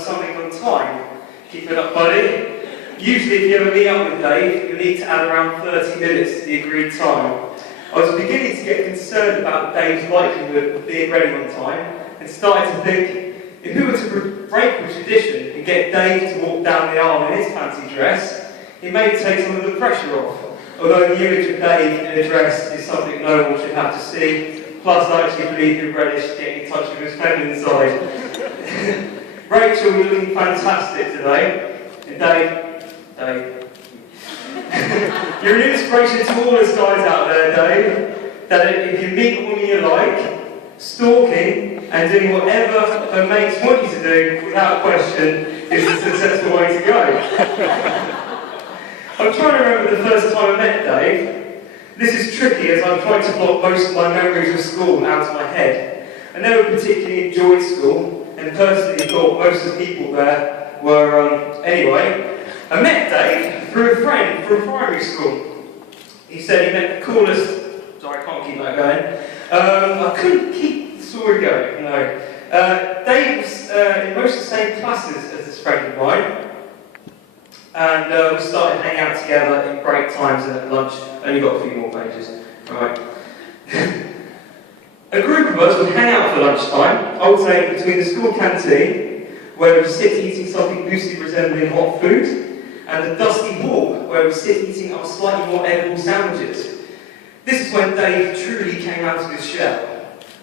something on time. Keep it up, buddy. Usually, if you ever meet up with Dave, you'll need to add around 30 minutes to the agreed time. I was beginning to get concerned about Dave's likelihood of being ready on time, and started to think, if we were to break with tradition and get Dave to walk down the aisle in his fancy dress, it may take some of the pressure off. Although the image of Dave in a dress is something no one should have to see, plus I actually believe he'll relish getting in touch with his feminine side. Rachel, you're looking fantastic today. And Dave, you're an inspiration to all us guys out there, Dave, that if you meet a woman you like, stalking and doing whatever her mates want you to do without question is the successful way to go. I'm trying to remember the first time I met Dave. This is tricky as I've tried to block most of my memories of school out of my head. I never particularly enjoyed school and personally thought most of the people there were, anyway. I met Dave through a friend from primary school. He said he met the coolest... Sorry, I can't keep that going. I couldn't keep the story going, no. Dave was in most of the same classes as this friend of mine. And we started hanging out together in break times and at lunch. Only got a few more pages. Right. A group of us would hang out for lunchtime, I would say between the school canteen, where we would sit eating something loosely resembling hot food, and the dusty hall, where we would sit eating our slightly more edible sandwiches. This is when Dave truly came out of his shell.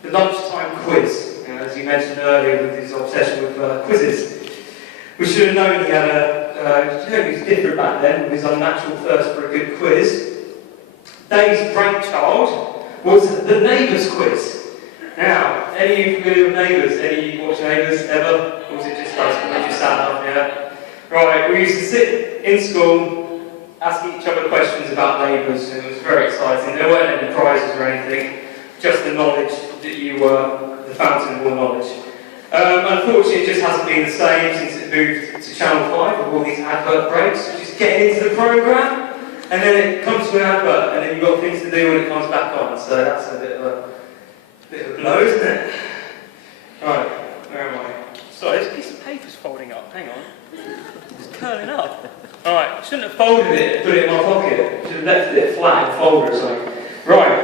The lunchtime quiz, as you mentioned earlier with his obsession with quizzes. We should have known he had he was different back then with his unnatural thirst for a good quiz. Dave's brainchild was the Neighbours quiz. Now, any of you familiar with Neighbours? Any of you watch Neighbours ever? Or was it just us? We just sat up, yeah? Right, we used to sit in school, asking each other questions about neighbours, and it was very exciting. There weren't any prizes or anything, just the knowledge that you were the fountain of all knowledge. Unfortunately, it just hasn't been the same since it moved to Channel 5 with all these advert breaks. You just get into the programme, and then it comes to an advert, and then you've got things to do when it comes back on. So that's a bit of a blow, isn't it? Right, where am I? Sorry, this piece of paper's folding up. Hang on. It's curling up. Alright, I shouldn't have folded it and put it in my pocket. I should have left it flat and folded or something. Right.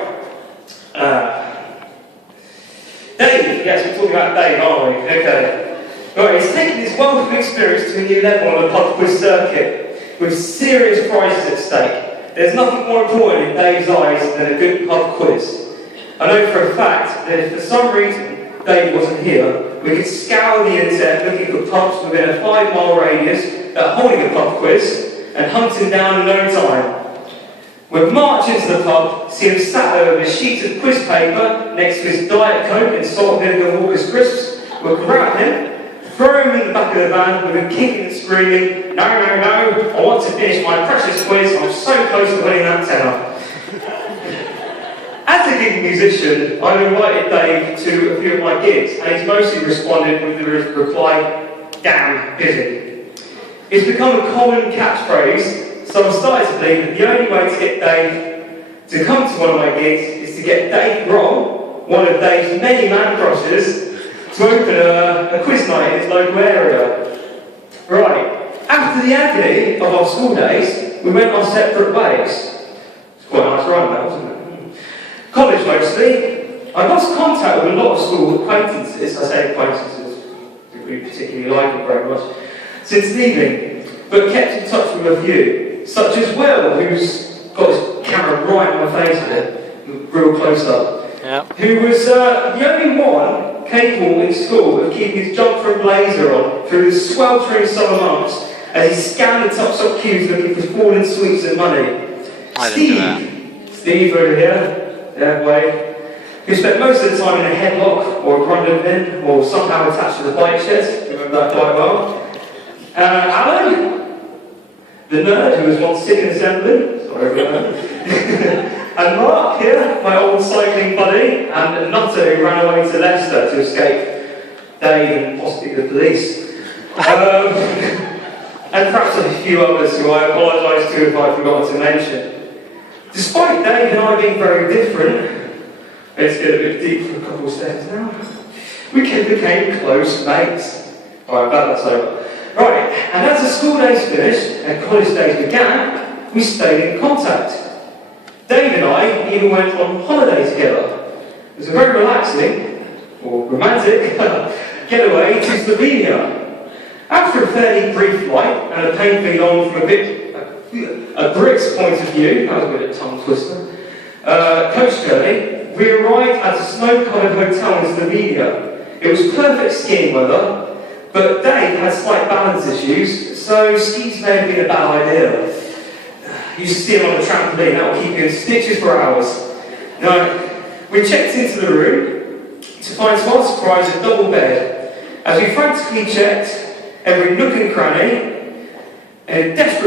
Dave, yes, we're talking about Dave, aren't we? Okay. Right, he's taken his wealth of experience to a new level on the pub quiz circuit, with serious prizes at stake. There's nothing more important in Dave's eyes than a good pub quiz. I know for a fact that if for some reason Dave wasn't here, we could scour the internet looking for pubs within a 5-mile radius that are holding a pub quiz and hunt him down in no time. We'd march into the pub, see him sat there with a sheet of quiz paper next to his Diet Coke and salt vinegar Walker's crisps. We'd grab him, throw him in the back of the van with him kicking and screaming, "No, no, no, I want to finish my precious quiz, I'm so close to winning that tenner." As a gig musician, I've invited Dave to a few of my gigs, and he's mostly responded with the reply, "Damn busy." It's become a common catchphrase, so I've started to believe that the only way to get Dave to come to one of my gigs is to get Dave Grohl, one of Dave's many man crushes, to open a quiz night in his local area. Right, after the agony of our school days, we went our separate ways. It's quite a nice run now, isn't it? College mostly. I lost contact with a lot of school acquaintances, I say acquaintances, we particularly like it very much, since leaving, but kept in touch with a few, such as Will, who's got his camera right in my face here, real close up, who was the only one capable in school of keeping his jumper and blazer on through the sweltering summer months as he scanned the top queues looking for fallen sweets and money. Steve over here. Yeah, wave. Who spent most of the time in a headlock or a grundle pin or somehow attached to the bike shed. Remember that quite well. Alan, the nerd who was once sick in assembly. Sorry for that. And Mark here, my old cycling buddy, and Nutter who ran away to Leicester to escape Dave and possibly the police. And perhaps a few others who I apologise to if I've forgotten to mention. Despite Dave and I being very different, let's get a bit deep for a couple of seconds now, we became close mates. Right, glad that's over. Right, and as the school days finished and college days began, we stayed in contact. Dave and I even went on holiday together. It was a very relaxing, or romantic, getaway to Slovenia. After a fairly brief flight and a pain feed on from a Brit's point of view, that was a bit of a tongue twister, coach journey, we arrived at a snow-covered hotel in Slovenia. It was perfect skiing weather, but Dave had slight balance issues, so skis may have been a bad idea. You should see him on a trampoline, that will keep you in stitches for hours. Now, we checked into the room to find, to our surprise, a double bed. As we frantically checked every nook and cranny, in a desperate